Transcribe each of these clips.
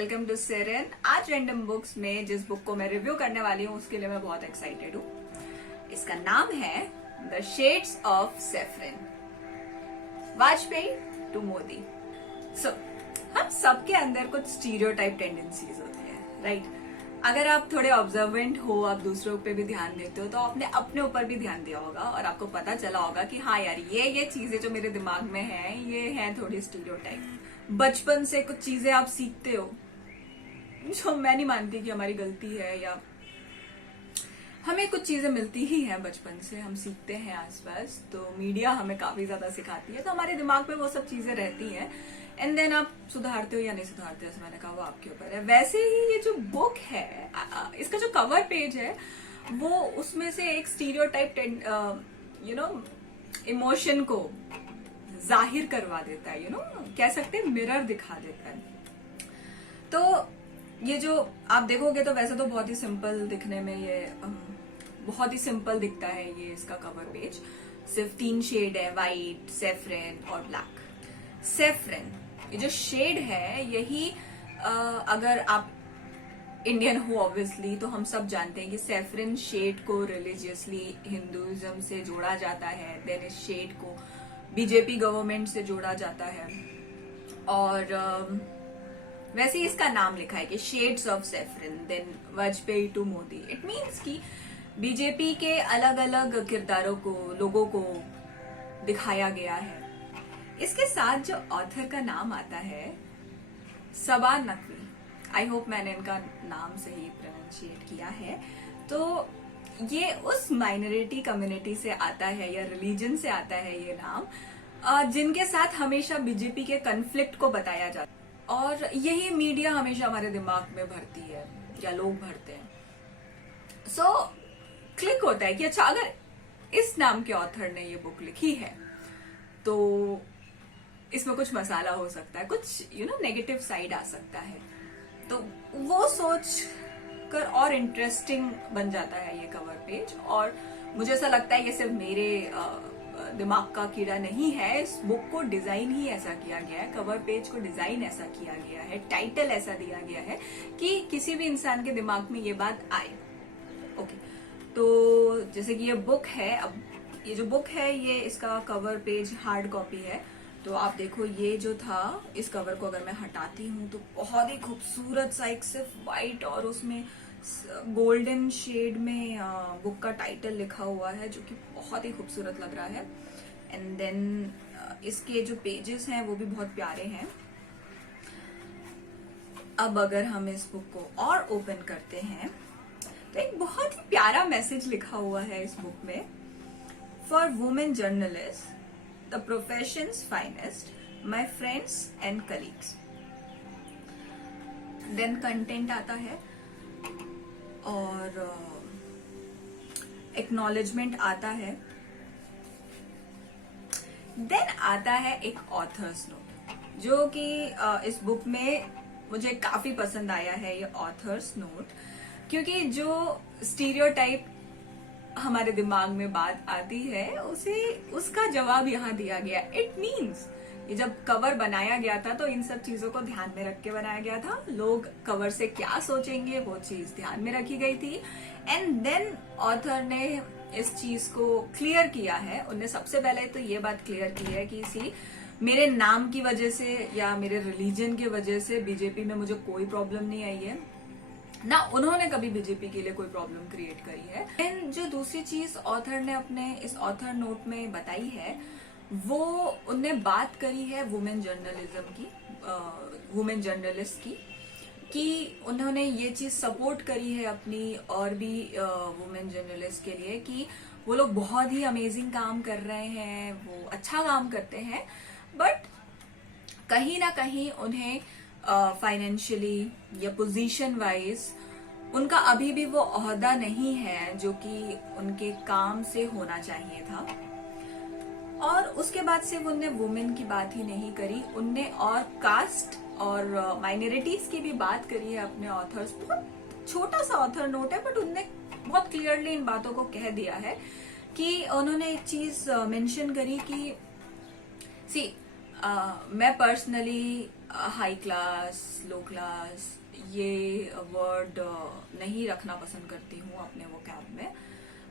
Welcome to सेरेन। आज random books में जिस बुक को मैं रिव्यू करने वाली हूँ उसके लिए मैं बहुत एक्साइटेड हूँ। इसका नाम है the shades of saffron, Vajpayee to Modi. हम सबके अंदर कुछ स्टीरियोटाइप टेंडेंसीज होती है, राइट? अगर आप थोड़े ऑब्जर्वेंट हो, आप दूसरों पे भी ध्यान देते हो, तो आपने अपने ऊपर भी ध्यान दिया होगा और आपको पता चला होगा कि हाँ यार, ये चीजें जो मेरे दिमाग में है ये है थोड़ी स्टीरियोटाइप। बचपन से कुछ चीजें आप सीखते हो जो मैं नहीं मानती कि हमारी गलती है, या हमें कुछ चीजें मिलती ही हैं बचपन से, हम सीखते हैं आसपास, तो मीडिया हमें काफी ज्यादा सिखाती है, तो हमारे दिमाग में वो सब चीजें रहती हैं। एंड देन आप सुधारते हो या नहीं सुधारते हो, मैंने कहा वो आपके ऊपर है। वैसे ही ये जो बुक है, इसका जो कवर पेज है वो उसमें से एक स्टीरियोटाइप इमोशन को जाहिर करवा देता है, कह सकते हैं मिरर दिखा देता है। तो ये जो आप देखोगे तो वैसे तो बहुत ही सिंपल दिखने में, ये बहुत ही सिंपल दिखता है ये इसका कवर पेज। सिर्फ 3 शेड है, व्हाइट, सैफरन और ब्लैक। सैफरन ये जो शेड है, यही अगर आप इंडियन हो ऑब्वियसली, तो हम सब जानते हैं कि सैफरन शेड को रिलीजियसली हिंदुइज्म से जोड़ा जाता है। देन इस शेड को बीजेपी गवर्नमेंट से जोड़ा जाता है, और वैसे ही इसका नाम लिखा है कि shades of saffron, then Vajpayee to Modi. It means कि बीजेपी के अलग अलग किरदारों को, लोगों को दिखाया गया है। इसके साथ जो ऑथर का नाम आता है, सबा नकवी, आई होप मैंने इनका नाम सही प्रोनाउंशिएट किया है। तो ये उस माइनॉरिटी कम्युनिटी से आता है या रिलीजन से आता है ये नाम, जिनके साथ हमेशा बीजेपी के कन्फ्लिक्ट को बताया जाता है, और यही मीडिया हमेशा हमारे दिमाग में भरती है या लोग भरते हैं। सो क्लिक होता है कि अच्छा, अगर इस नाम के ऑथर ने ये बुक लिखी है तो इसमें कुछ मसाला हो सकता है, कुछ नेगेटिव साइड आ सकता है। तो वो सोच कर और इंटरेस्टिंग बन जाता है ये कवर पेज। और मुझे ऐसा लगता है ये सिर्फ मेरे दिमाग का कीड़ा नहीं है, इस बुक को डिजाइन ही ऐसा किया गया है, कवर पेज को डिजाइन ऐसा किया गया है, टाइटल ऐसा दिया गया है कि किसी भी इंसान के दिमाग में ये बात आए। ओके, तो जैसे कि ये बुक है, अब ये जो बुक है ये इसका कवर पेज हार्ड कॉपी है। तो आप देखो, ये जो था, इस कवर को अगर मैं हटाती हूँ तो बहुत ही खूबसूरत सा एक सिर्फ व्हाइट और उसमें गोल्डन शेड में बुक का टाइटल लिखा हुआ है, जो कि बहुत ही खूबसूरत लग रहा है। एंड देन इसके जो पेजेस हैं वो भी बहुत प्यारे हैं। अब अगर हम इस बुक को और ओपन करते हैं तो एक बहुत ही प्यारा मैसेज लिखा हुआ है इस बुक में। For women journalist, the profession's finest, my friends and colleagues. Then content आता है और एक्नॉलेजमेंट आता है। देन आता है एक ऑथर्स नोट, जो कि इस बुक में मुझे काफी पसंद आया है ये ऑथर्स नोट, क्योंकि जो स्टीरियोटाइप हमारे दिमाग में बात आती है उसे, उसका जवाब यहाँ दिया गया। इट मीन्स ये जब कवर बनाया गया था तो इन सब चीजों को ध्यान में रख के बनाया गया था। लोग कवर से क्या सोचेंगे वो चीज ध्यान में रखी गई थी। एंड देन ऑथर ने इस चीज को क्लियर किया है। उनने सबसे पहले तो ये बात क्लियर की है कि सी, मेरे नाम की वजह से या मेरे रिलीजन की वजह से बीजेपी में मुझे कोई प्रॉब्लम नहीं आई है, ना उन्होंने कभी बीजेपी के लिए कोई प्रॉब्लम क्रिएट करी है। एंड जो दूसरी चीज ऑथर ने अपने इस ऑथर नोट में बताई है, वो उनने बात करी है वुमेन जर्नलिज्म की, वुमेन जर्नलिस्ट की, कि उन्होंने ये चीज सपोर्ट करी है अपनी और भी वुमेन जर्नलिस्ट के लिए कि वो लोग बहुत ही अमेजिंग काम कर रहे हैं, वो अच्छा काम करते हैं, बट कहीं ना कहीं उन्हें फाइनेंशियली या पोजीशन वाइज उनका अभी भी वो ओहदा नहीं है जो कि उनके काम से होना चाहिए था। और उसके बाद से उनने वुमेन की बात ही नहीं करी, उनने और कास्ट और माइनॉरिटीज की भी बात करी है अपने ऑथर्स। बहुत छोटा सा ऑथर नोट है, बट उनने बहुत क्लियरली इन बातों को कह दिया है कि उन्होंने एक चीज मेंशन करी कि सी, मैं पर्सनली हाई क्लास, लो क्लास ये वर्ड नहीं रखना पसंद करती हूँ अपने वोकैब में,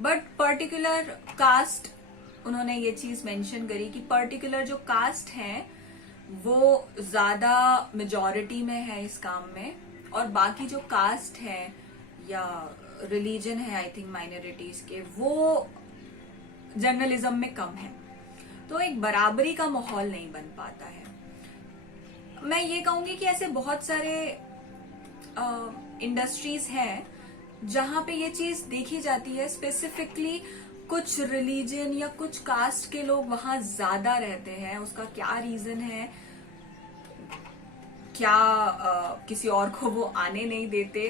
बट पर्टिकुलर कास्ट, उन्होंने ये चीज मेंशन करी कि पर्टिकुलर जो कास्ट है वो ज्यादा मेजॉरिटी में है इस काम में, और बाकी जो कास्ट है या रिलीजन है आई थिंक माइनॉरिटीज के, वो जर्नलिज्म में कम है। तो एक बराबरी का माहौल नहीं बन पाता है। मैं ये कहूंगी कि ऐसे बहुत सारे इंडस्ट्रीज हैं जहां पे ये चीज देखी जाती है, स्पेसिफिकली कुछ रिलीजन या कुछ कास्ट के लोग वहां ज्यादा रहते हैं। उसका क्या रीजन है, क्या किसी और को वो आने नहीं देते,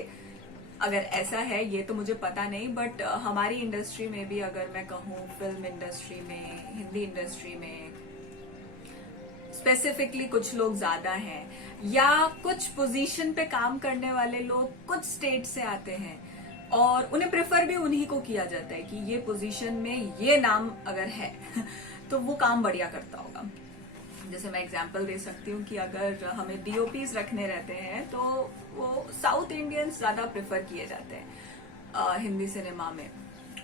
अगर ऐसा है ये तो मुझे पता नहीं, बट हमारी इंडस्ट्री में भी अगर मैं कहूँ, फिल्म इंडस्ट्री में, हिंदी इंडस्ट्री में स्पेसिफिकली कुछ लोग ज्यादा हैं, या कुछ पोजीशन पे काम करने वाले लोग कुछ स्टेट से आते हैं और उन्हें प्रेफर भी उन्हीं को किया जाता है कि ये पोजीशन में ये नाम अगर है तो वो काम बढ़िया करता होगा। जैसे मैं एग्जांपल दे सकती हूँ कि अगर हमें डीओपीज रखने रहते हैं तो वो साउथ इंडियंस ज्यादा प्रेफर किए जाते हैं हिंदी सिनेमा में,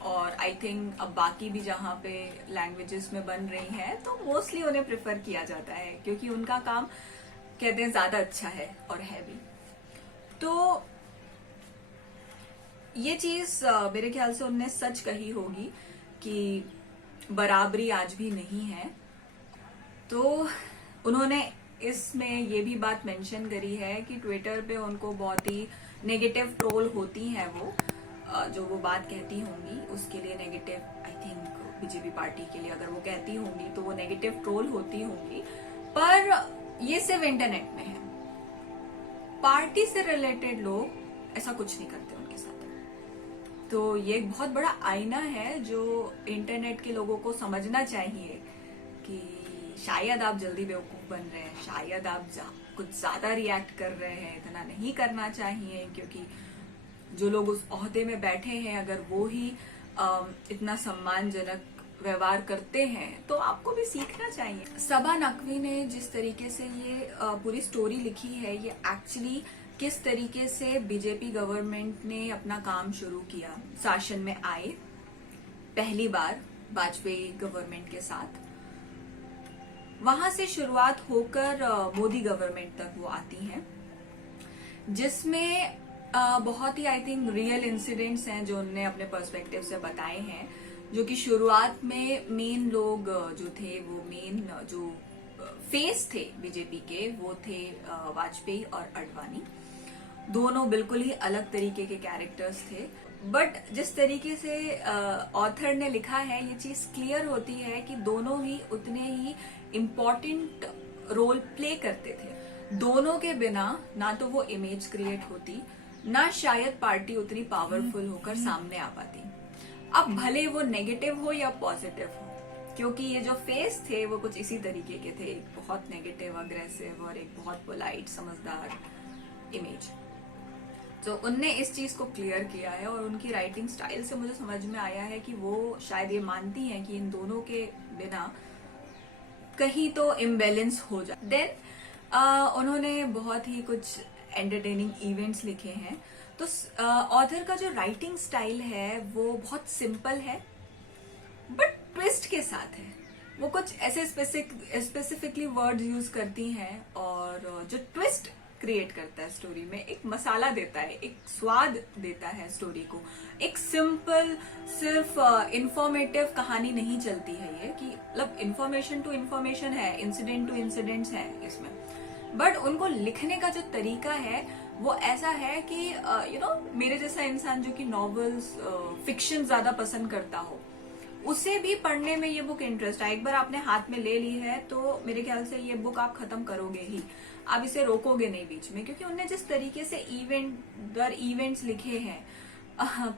और आई थिंक अब बाकी भी जहाँ पे लैंग्वेजेस में बन रही हैं तो मोस्टली उन्हें प्रेफर किया जाता है क्योंकि उनका काम कहते हैं ज्यादा अच्छा है और है भी। तो ये चीज मेरे ख्याल से उनने सच कही होगी कि बराबरी आज भी नहीं है। तो उन्होंने इसमें ये भी बात मेंशन करी है कि ट्विटर पे उनको बहुत ही नेगेटिव ट्रोल होती हैं, वो जो वो बात कहती होंगी उसके लिए negative, I think BJP party के लिए अगर वो कहती होंगी तो वो नेगेटिव ट्रोल होती होंगी, पर ये सिर्फ इंटरनेट में है। पार्टी से रिलेटेड लोग ऐसा कुछ नहीं करते उनके साथ। तो ये एक बहुत बड़ा आईना है जो इंटरनेट के लोगों को समझना चाहिए कि शायद आप जल्दी बेवकूफ बन रहे हैं, शायद आप कुछ ज्यादा रिएक्ट कर रहे हैं, इतना नहीं करना चाहिए, क्योंकि जो लोग उस ओहदे में बैठे हैं अगर वो ही इतना सम्मानजनक व्यवहार करते हैं तो आपको भी सीखना चाहिए। सबा नकवी ने जिस तरीके से ये पूरी स्टोरी लिखी है, ये एक्चुअली किस तरीके से बीजेपी गवर्नमेंट ने अपना काम शुरू किया, शासन में आए पहली बार वाजपेयी गवर्नमेंट के साथ, वहां से शुरुआत होकर मोदी गवर्नमेंट तक वो आती हैं, जिसमें बहुत ही आई थिंक रियल इंसिडेंट्स हैं जो उनने अपने पर्सपेक्टिव से बताए हैं। जो कि शुरुआत में मेन लोग जो थे, वो मेन जो फेस थे बीजेपी के, वो थे वाजपेयी और अडवाणी। दोनों बिल्कुल ही अलग तरीके के कैरेक्टर्स थे, बट जिस तरीके से ऑथर ने लिखा है ये चीज क्लियर होती है कि दोनों ही उतने ही इम्पोर्टेंट रोल प्ले करते थे। दोनों के बिना ना तो वो इमेज क्रिएट होती, ना शायद पार्टी उतनी पावरफुल होकर सामने आ पाती। अब भले वो नेगेटिव हो या पॉजिटिव हो, क्योंकि ये जो फेस थे वो कुछ इसी तरीके के थे, एक बहुत नेगेटिव, अग्रेसिव और एक बहुत पोलाइट, समझदार इमेज। तो उनने इस चीज को क्लियर किया है और उनकी राइटिंग स्टाइल से मुझे समझ में आया है कि वो शायद ये मानती हैं कि इन दोनों के बिना कहीं तो इम्बैलेंस हो जाए। देन उन्होंने बहुत ही कुछ एंटरटेनिंग इवेंट्स लिखे हैं। तो ऑथर का जो राइटिंग स्टाइल है वो बहुत सिंपल है बट ट्विस्ट के साथ है। वो कुछ ऐसे स्पेसिफिकली वर्ड्स यूज करती हैं और जो ट्विस्ट क्रिएट करता है स्टोरी में, एक मसाला देता है, एक स्वाद देता है स्टोरी को। एक सिंपल सिर्फ इंफॉर्मेटिव कहानी नहीं चलती है ये, कि मतलब इंफॉर्मेशन टू इंफॉर्मेशन है, इंसिडेंट टू इंसिडेंट्स है इसमें, बट उनको लिखने का जो तरीका है वो ऐसा है कि मेरे जैसा इंसान जो कि नॉवेल्स, फिक्शन ज्यादा पसंद करता हो, उसे भी पढ़ने में ये बुक इंटरेस्ट है। एक बार आपने हाथ में ले ली है तो मेरे ख्याल से ये बुक आप खत्म करोगे ही, आप इसे रोकोगे नहीं बीच में, क्योंकि उनने जिस तरीके से इवेंट्स लिखे हैं,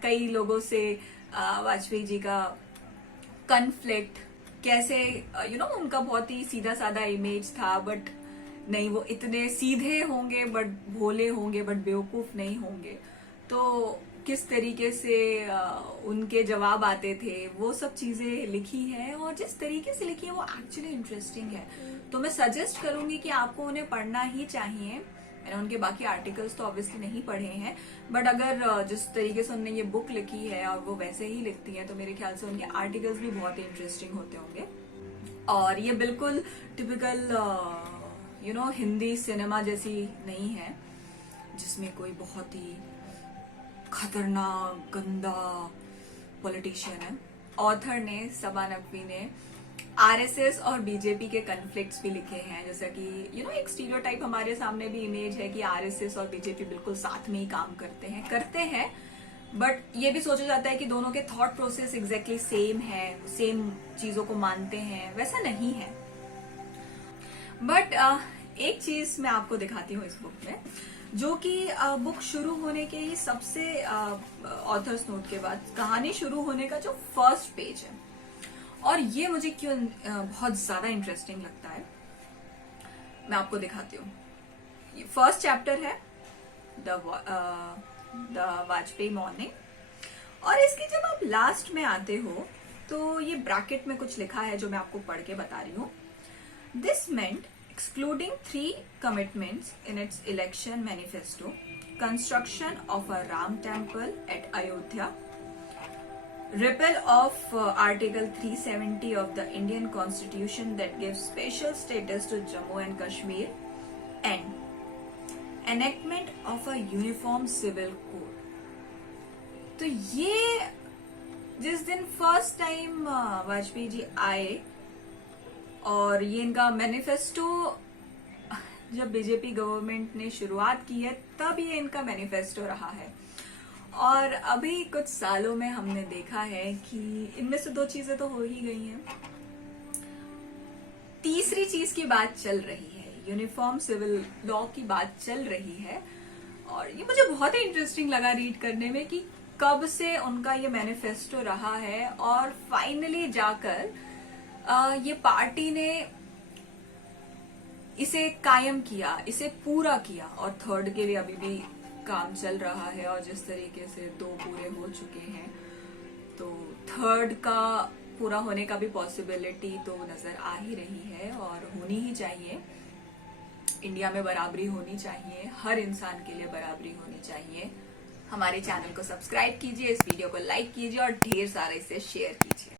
कई लोगों से वाजपेयी जी का कन्फ्लिक्ट, कैसे उनका बहुत ही सीधा साधा इमेज था, बट नहीं वो इतने सीधे होंगे बट भोले होंगे, बट बेवकूफ नहीं होंगे। तो किस तरीके से उनके जवाब आते थे, वो सब चीजें लिखी है, और जिस तरीके से लिखी है वो एक्चुअली इंटरेस्टिंग है। तो मैं सजेस्ट करूंगी कि आपको उन्हें पढ़ना ही चाहिए। मैंने उनके बाकी आर्टिकल्स तो ऑब्वियसली नहीं पढ़े हैं, बट अगर जिस तरीके से उन्होंने ये बुक लिखी है और वो वैसे ही लिखती है, तो मेरे ख्याल से उनके आर्टिकल्स भी बहुत ही इंटरेस्टिंग होते होंगे। और ये बिल्कुल टिपिकल हिंदी सिनेमा जैसी नहीं है, जिसमें कोई बहुत ही खतरनाक गंदा पॉलिटिशियन है। ऑथर ने, सबा नकवी ने, आरएसएस और बीजेपी के कन्फ्लिक्ट्स भी लिखे हैं। जैसा कि एक स्टीरियोटाइप हमारे सामने भी इमेज है कि आरएसएस और बीजेपी बिल्कुल साथ में ही काम करते हैं, बट ये भी सोचा जाता है कि दोनों के थॉट प्रोसेस एग्जैक्टली सेम है, सेम चीजों को मानते हैं, वैसा नहीं है। बट एक चीज मैं आपको दिखाती हूँ इस बुक में, जो कि बुक शुरू होने के ही सबसे ऑथर्स नोट के बाद कहानी शुरू होने का जो फर्स्ट पेज है, और ये मुझे क्यों बहुत ज्यादा इंटरेस्टिंग लगता है, मैं आपको दिखाती हूँ। फर्स्ट चैप्टर है द वाजपेयी मॉर्निंग, और इसकी जब आप लास्ट में आते हो तो ये ब्रैकेट में कुछ लिखा है जो मैं आपको पढ़ के बता रही हूँ। This meant excluding 3 commitments in its election manifesto, construction of a Ram temple at Ayodhya, repeal of Article 370 of the Indian Constitution that gives special status to Jammu and Kashmir, and enactment of a uniform civil code. तो ये जिस दिन first time Vajpayee ji आए और ये इनका manifesto जब BJP government ने शुरुआत की है, तब ये इनका मैनिफेस्टो रहा है। और अभी कुछ सालों में हमने देखा है कि इनमें से 2 चीजें तो हो ही गई हैं, तीसरी चीज की बात चल रही है, यूनिफॉर्म सिविल लॉ की बात चल रही है। और ये मुझे बहुत ही इंटरेस्टिंग लगा रीड करने में कि कब से उनका ये मैनिफेस्टो रहा है, और फाइनली जाकर ये पार्टी ने इसे कायम किया, इसे पूरा किया, और थर्ड के लिए अभी भी काम चल रहा है। और जिस तरीके से 2 पूरे हो चुके हैं, तो थर्ड का पूरा होने का भी पॉसिबिलिटी तो नजर आ ही रही है, और होनी ही चाहिए। इंडिया में बराबरी होनी चाहिए, हर इंसान के लिए बराबरी होनी चाहिए। हमारे चैनल को सब्सक्राइब कीजिए, इस वीडियो को लाइक कीजिए और ढेर सारे इसे शेयर कीजिए।